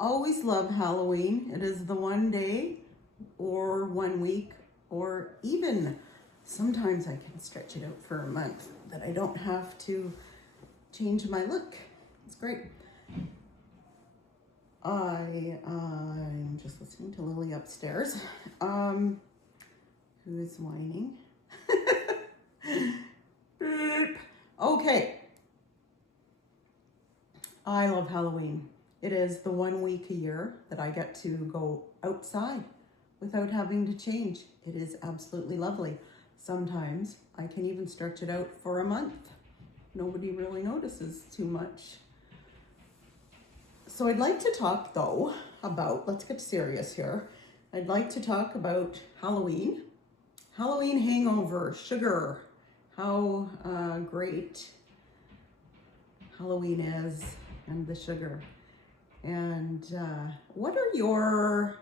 always love Halloween. It is the one day or 1 week or even sometimes I can stretch it out for a month that I don't have to change my look. It's great. I'm just listening to Lily upstairs, who is whining. Okay. I love Halloween. It is the 1 week a year that I get to go outside without having to change. It is absolutely lovely. Sometimes I can even stretch it out for a month. Nobody really notices too much. So I'd like to talk though about, let's get serious here. I'd like to talk about Halloween. Halloween hangover, sugar, how great Halloween is, and the sugar. And what are your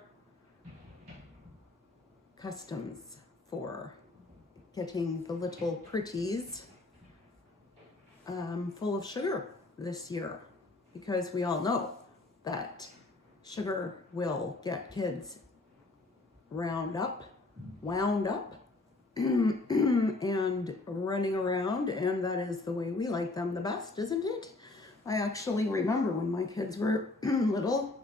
customs for getting the little pretties full of sugar this year? Because we all know that sugar will get kids wound up, and running around, and that is the way we like them the best, isn't it? I actually remember when my kids were little.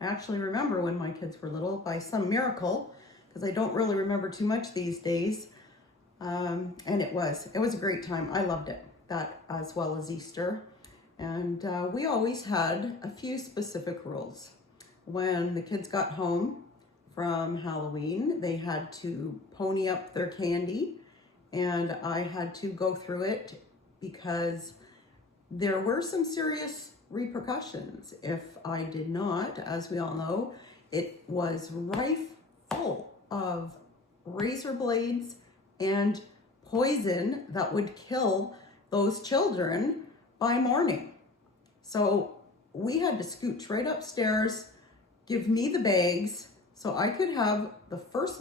By some miracle, because I don't really remember too much these days. And it was a great time. I loved it, that as well as Easter. And we always had a few specific rules. When the kids got home from Halloween, they had to pony up their candy, and I had to go through it because there were some serious repercussions if I did not. As we all know, it was rife full of razor blades and poison that would kill those children by morning. So we had to scooch right upstairs, give me the bags so I could have the first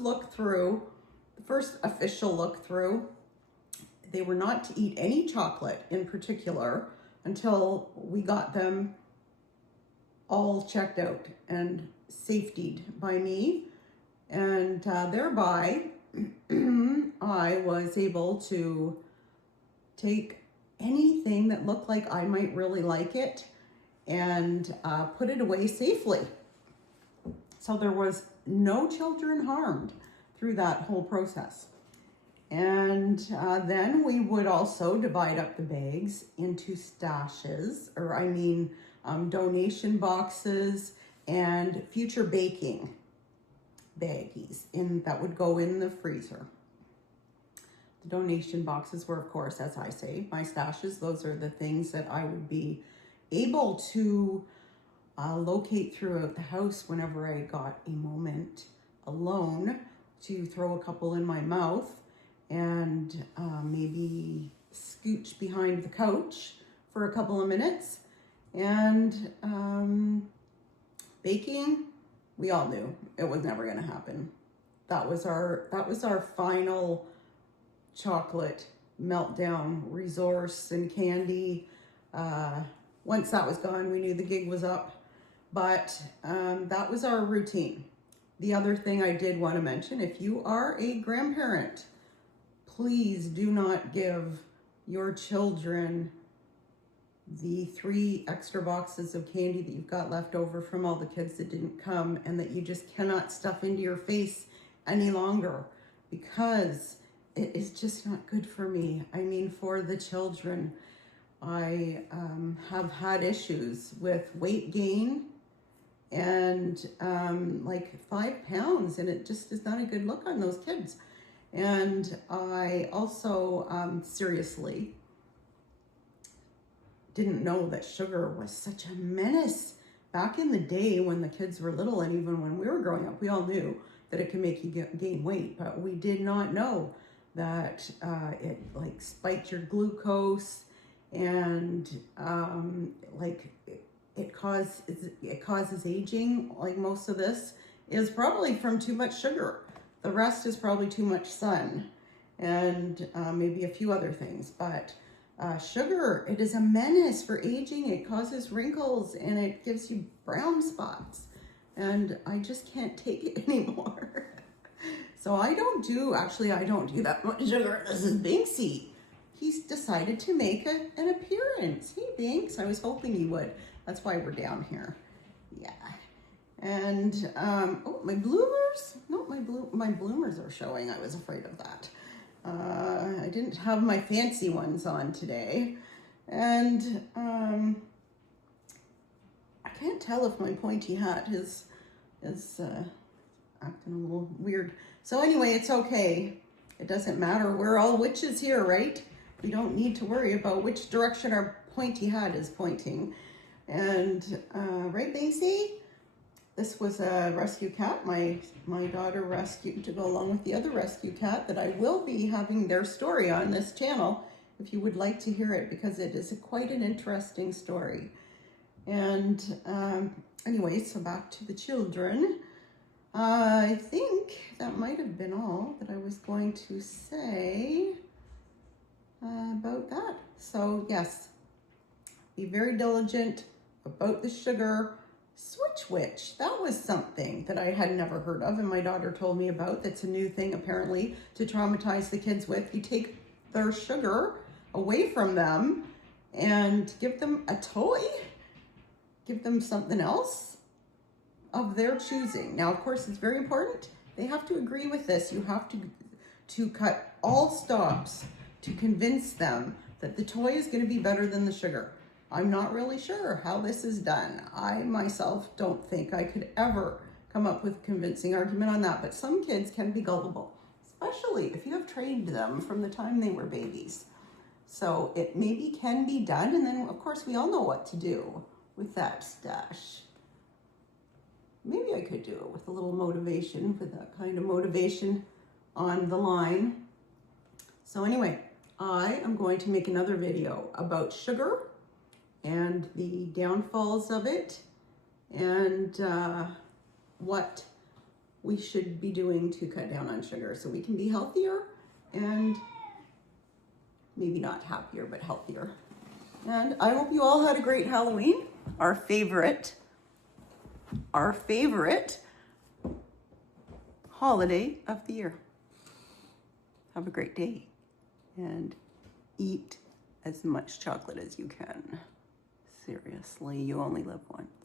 official look through. They were not to eat any chocolate in particular until we got them all checked out and safetied by me. And thereby, I was able to take anything that looked like I might really like it and put it away safely. So there was no children harmed through that whole process. And then we would also divide up the bags into stashes, donation boxes and future baking baggies that would go in the freezer. The donation boxes were, of course, as I say, my stashes. Those are the things that I would be able to locate throughout the house whenever I got a moment alone to throw a couple in my mouth and maybe scooch behind the couch for a couple of minutes. And baking, we all knew it was never going to happen. That was our final chocolate meltdown resource and candy. Once that was gone, we knew the gig was up. But that was our routine. The other thing I did want to mention, if you are a grandparent, please do not give your children the 3 extra boxes of candy that you've got left over from all the kids that didn't come and that you just cannot stuff into your face any longer, because it is just not good for me. I mean, for the children. I have had issues with weight gain and like 5 pounds, and it just is not a good look on those kids. And I also seriously didn't know that sugar was such a menace. Back in the day when the kids were little, and even when we were growing up, we all knew that it can make you gain weight, but we did not know that it like spiked your glucose, and it causes aging. Like, most of this is probably from too much sugar. The rest is probably too much sun and maybe a few other things. But Sugar, it is a menace for aging. It causes wrinkles and it gives you brown spots. And I just can't take it anymore. So I don't do that much sugar. This is Binxie. He's decided to make an appearance. Hey, Binx, I was hoping you would. That's why we're down here. Yeah. And, oh, my bloomers? No, my bloomers are showing. I was afraid of that. I didn't have my fancy ones on today. And, I can't tell if my pointy hat is acting a little weird. So anyway, it's okay. It doesn't matter. We're all witches here, right? We don't need to worry about which direction our pointy hat is pointing. And, right, Macy? This was a rescue cat my daughter rescued to go along with the other rescue cat that I will be having their story on this channel if you would like to hear it, because it is quite an interesting story. And anyway, so back to the children. I think that might have been all that I was going to say about that. So yes, be very diligent about the sugar. Switch witch, that was something that I had never heard of and my daughter told me about. That's a new thing apparently to traumatize the kids with. You take their sugar away from them and give them a toy, give them something else of their choosing. Now, of course, it's very important. They have to agree with this. You have to cut all stops to convince them that the toy is going to be better than the sugar. I'm not really sure how this is done. I myself don't think I could ever come up with a convincing argument on that, but some kids can be gullible, especially if you have trained them from the time they were babies. So it maybe can be done, and then of course we all know what to do with that stash. Maybe I could do it with a little motivation, with that kind of motivation on the line. So anyway, I am going to make another video about sugar and the downfalls of it, and what we should be doing to cut down on sugar so we can be healthier and maybe not happier, but healthier. And I hope you all had a great Halloween, our favorite holiday of the year. Have a great day and eat as much chocolate as you can. Seriously, you only live once.